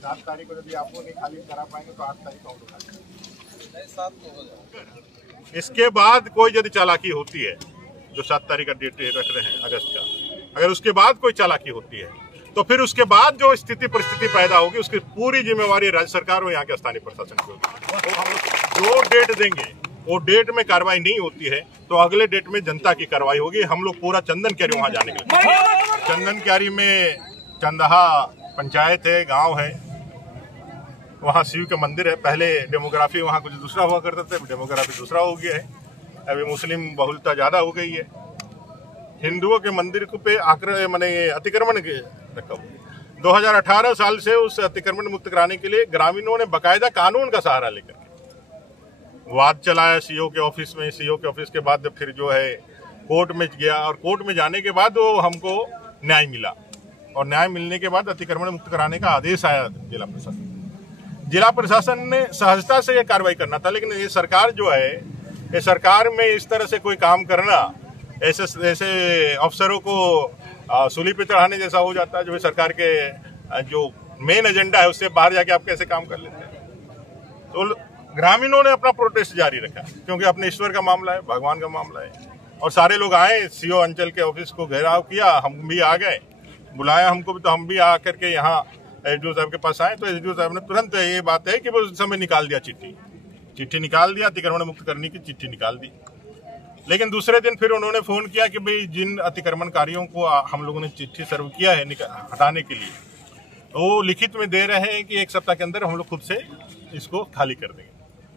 7 तारीख को यदि आपको नहीं खाली करा पाएंगे तो 8 तारीख को उठा नहीं, 7 को हो जाएगा। इसके बाद कोई यदि चालाकी होती है, जो 7 तारीख का डेट रख रहे हैं अगस्त का, अगर उसके बाद कोई चालाकी होती है तो फिर उसके बाद जो स्थिति परिस्थिति पैदा होगी उसकी पूरी जिम्मेवारी राज्य सरकार और यहाँ के स्थानीय प्रशासन की होगी। तो हम लोग जो डेट देंगे वो डेट में कार्रवाई नहीं होती है तो अगले डेट में जनता की कार्रवाई होगी। हम लोग पूरा चंदन क्यारी वहाँ जाने के लिए, चंदन क्यारी में चंदहा पंचायत है, गांव है, वहाँ शिव का मंदिर है। पहले डेमोग्राफी वहाँ कुछ दूसरा हुआ करता था, डेमोग्राफी दूसरा हो गया है, अभी मुस्लिम बहुलता ज्यादा हो गई है। हिंदुओं के मंदिर को पे अतिक्रमण रखा हुआ। 2018 साल से उस अतिक्रमण मुक्त कराने के लिए ग्रामीणों ने बकायदा कानून का सहारा लेकर के वाद चलाया सीओ के ऑफिस में। सीओ के ऑफिस के बाद फिर जो है कोर्ट में गया और कोर्ट में जाने के बाद वो हमको न्याय मिला और न्याय मिलने के बाद अतिक्रमण मुक्त कराने का आदेश आया जिला प्रशासन। जिला प्रशासन ने सहजता से ये कार्रवाई करना था, लेकिन ये सरकार जो है, ये सरकार में इस तरह से कोई काम करना ऐसे अफसरों को सूली पे चढ़ाने जैसा हो जाता है। जो सरकार के जो मेन एजेंडा है उससे बाहर जाके आप कैसे काम कर लेते हैं। तो ग्रामीणों ने अपना प्रोटेस्ट जारी रखा क्योंकि अपने ईश्वर का मामला है, भगवान का मामला है। और सारे लोग आए, सीओ अंचल के ऑफिस को घेराव किया, हम भी आ गए, बुलाया हमको भी, तो हम भी आकर के यहाँ एसडीओ साहब के पास आए। तो एसडीओ साहब ने तुरंत ये बात है कि वो उस समय निकाल दिया, चिट्ठी निकाल दिया, अतिक्रमण मुक्त करने की चिट्ठी निकाल दी। लेकिन दूसरे दिन फिर उन्होंने फोन किया कि भाई जिन अतिक्रमणकारियों को हम लोगों ने चिट्ठी सर्व किया है हटाने के लिए, वो लिखित में दे रहे हैं कि 1 सप्ताह के अंदर हम लोग खुद से इसको खाली कर देंगे।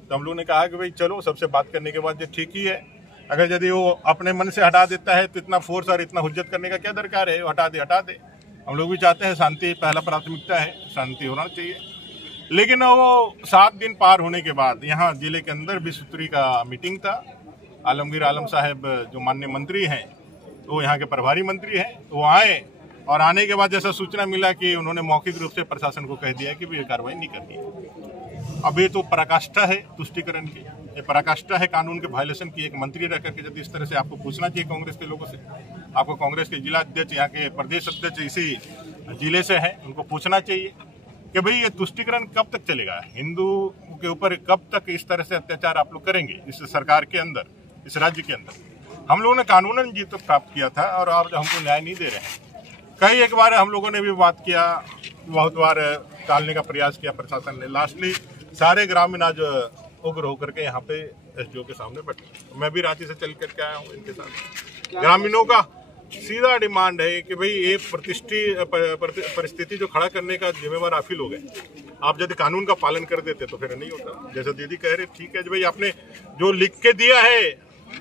तो हम लोगों ने कहा कि भाई चलो, सबसे बात करने के बाद ये ठीक ही है। अगर यदि वो अपने मन से हटा देता है तो इतना फोर्स और इतना हुज्जत करने का क्या दरकार है, वो हटा दे। हम लोग भी चाहते हैं शांति पहला प्राथमिकता है, शांति होना चाहिए। लेकिन वो 7 दिन पार होने के बाद यहाँ जिले के अंदर विश्वस्तरीय का मीटिंग था। आलमगीर आलम साहब जो माननीय मंत्री हैं, तो यहाँ के प्रभारी मंत्री हैं, तो वो आए और आने के बाद जैसा सूचना मिला कि उन्होंने मौखिक रूप से प्रशासन को कह दिया कि ये कार्रवाई नहीं करनी है। अब ये तो पराकाष्ठा है तुष्टिकरण की, ये पराकाष्ठा है कानून के वायलेशन की। एक मंत्री रह करके यदि इस तरह से आपको पूछना चाहिए कांग्रेस के लोगों से, आपको कांग्रेस के जिला अध्यक्ष, यहाँ के प्रदेश अध्यक्ष इसी जिले से हैं, उनको पूछना चाहिए कि भाई ये तुष्टिकरण कब तक चलेगा, हिंदू के ऊपर कब तक इस तरह से अत्याचार आप लोग करेंगे इस सरकार के अंदर, इस राज्य के अंदर। हम लोगों ने कानूनन जीत प्राप्त किया था और आप हमको न्याय नहीं दे रहे हैं। कई एक बार हम लोगों ने भी बात किया, बहुत बार टालने का प्रयास किया प्रशासन ने। लास्टली सारे ग्रामीण आज उग्र होकर के यहाँ पे एसडीओ के सामने बैठे। मैं भी रांची से चल करके आया हूँ इनके साथ। ग्रामीणों का सीधा डिमांड है कि भाई ये परिस्थिति जो खड़ा करने का जिम्मेवार आप ही लोग हैं। आप यदि कानून का पालन कर देते तो फिर नहीं होता। जैसे दीदी कह रहे, ठीक है भाई, आपने जो लिख के दिया है,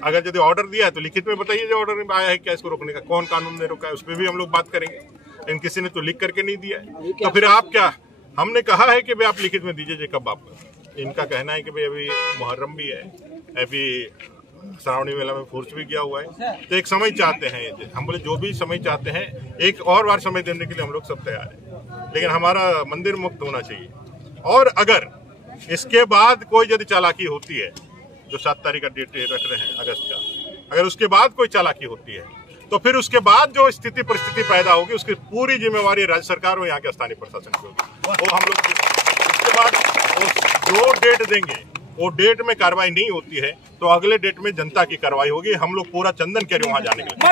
अगर यदि ऑर्डर दिया है तो लिखित में बताइए जो ऑर्डर में आया है क्या इसको रोकने का, कौन कानून ने रोका है, उस पर भी हम लोग बात करेंगे। लेकिन किसी ने तो लिख करके नहीं दिया है, तो फिर आप क्या, हमने कहा है कि भाई आप लिखित में दीजिए कब आप। इनका कहना है कि भाई अभी मुहर्रम भी है, अभी श्रावणी मेला में फोर्स भी किया हुआ है, तो एक समय चाहते हैं। हम बोले जो भी समय चाहते हैं, एक और बार समय देने के लिए हम लोग सब तैयार हैं, लेकिन हमारा मंदिर मुक्त होना चाहिए। और अगर इसके बाद कोई यदि चालाकी होती है, जो 7 तारीख का डेट रख रहे हैं अगस्त का, अगर उसके बाद कोई चालाकी होती है तो फिर उसके बाद जो स्थिति परिस्थिति पैदा होगी उसकी पूरी जिम्मेवारी राज्य सरकार और यहाँ के स्थानीय प्रशासन की होगी। वो हम लोग उसके बाद जो डेट देंगे वो डेट में कार्रवाई नहीं होती है तो अगले डेट में जनता की कार्रवाई होगी। हम लोग पूरा चंदन क्यारी वहाँ जाने के लिए